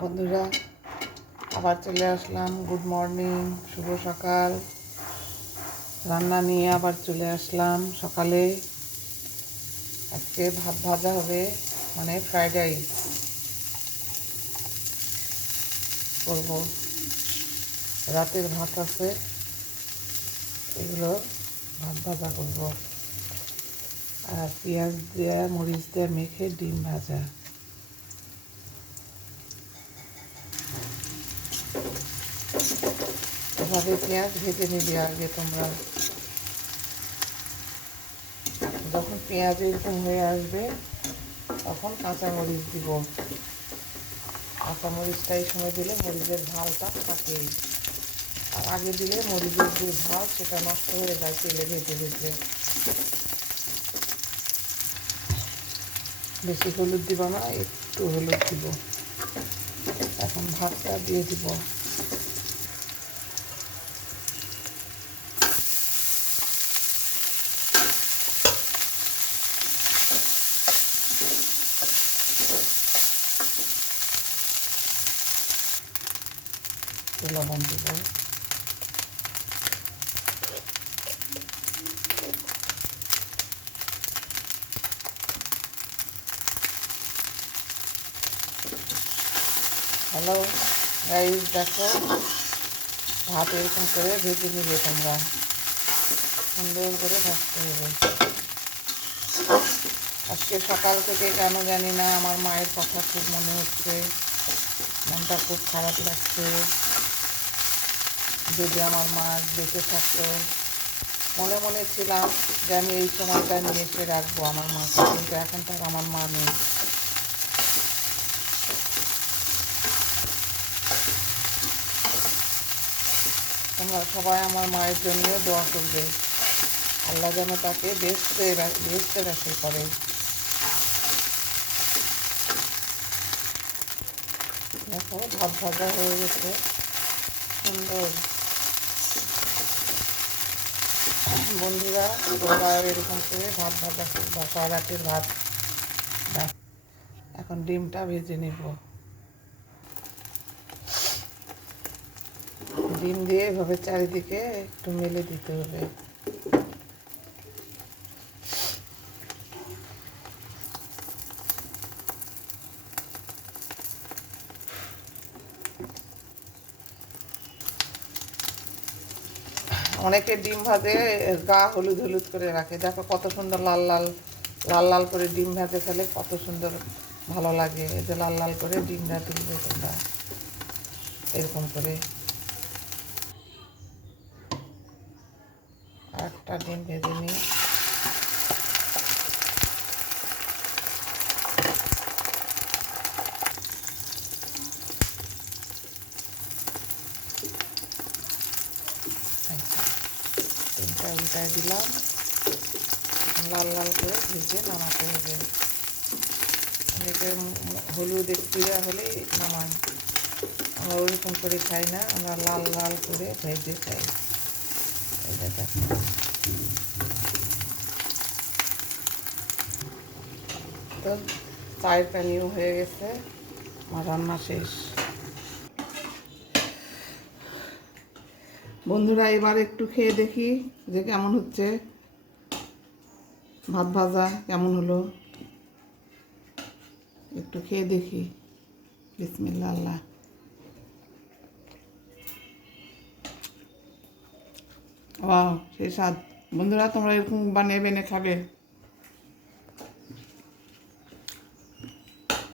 বন্ধুরা, আবার চলে আসলাম। গুড মর্নিং, শুভ সকাল। রান্না নিয়ে আবার চলে আসলাম সকালে। আজকে ভাত ভাজা হবে, মানে ফ্রাইড রাইস করবো। রাতের ভাত আছে, এগুলো ভাত ভাজা করবো। আর পেঁয়াজ দেওয়া, মরিচ দেওয়া মেখে ডিম ভাজা। এভাবে পেঁয়াজ ভেজে নিবি আগে তোমরা। যখন পেঁয়াজ এরকম হয়ে আসবে তখন কাঁচামরিচ দিব। কাঁচামরিচটা এই সময় দিলে মরিচের ঝালটা থাকে। আর আগে দিলে মরিচের যে ঝাল সেটা নষ্ট হয়ে যায় তেলে ভেজে ভেজে। বেশি হলুদ দিব না, একটু হলুদ দিব। এখন ভাতটা দিয়ে দিব। লবণ দিব। হ্যালো গাইস, দেখো ভাত এরকম করে ভেজে নিবে তোমরা। সুন্দর করে ভাজতে হবে। আজকে সকাল থেকে কেন জানি না আমার মায়ের কথা খুব মনে হচ্ছে, মনটা খুব খারাপ লাগছে। যদি আমার মা বেঁচে থাকতো, মনে মনে ছিলাম যে আমি এই সময়টা নিয়ে এসে রাখবো আমার মাকে, কিন্তু এখন তার আমার মা নেই। তোমরা সবাই আমার মায়ের জন্য দোয়া করবে, আল্লাহ যেন তাকে বেহেশতে রাখতে করে। দেখো ভাত ভাজা হয়ে গেছে সুন্দর। বন্ধুরা, তোমরা এরকম করে ভাত ভাজা করবা, রাতের ভাত। এখন ডিমটা ভেজে নেব। ডিম দিয়ে এভাবে চারিদিকে একটু মেলে দিতে হবে। অনেকে ডিম ভাজে গা হলুদ হলুদ করে রাখে। দেখো কত সুন্দর লাল লাল লাল লাল করে ডিম ভাজে ফেলে, কত সুন্দর ভালো লাগে। এই যে লাল লাল করে ডিমটা তুলবে তোমরা এরকম করে। একটা ডিম ভেজে নিই। ডিমটা উল্টায় দিলাম। লাল লাল করে ভেজে নামাতে হবে। অনেকে হলুদ একটু হলেই নামায়, আমরা ওরকম করে খাই না, আমরা লাল লাল করে ভেজে খাই। এই যে দেখো, তো চায়ের পানিও হয়ে গেছে, আমার রান্না শেষ। বন্ধুরা, এবার একটু খেয়ে দেখি যে কেমন হচ্ছে, ভাত ভাজা কেমন হলো। একটু খেয়ে দেখি। বিসমিল্লাহ। আল্লাহ। ওয়াও, সেই স্বাদ। বন্ধুরা, তোমরা এরকম বানিয়ে খাবে।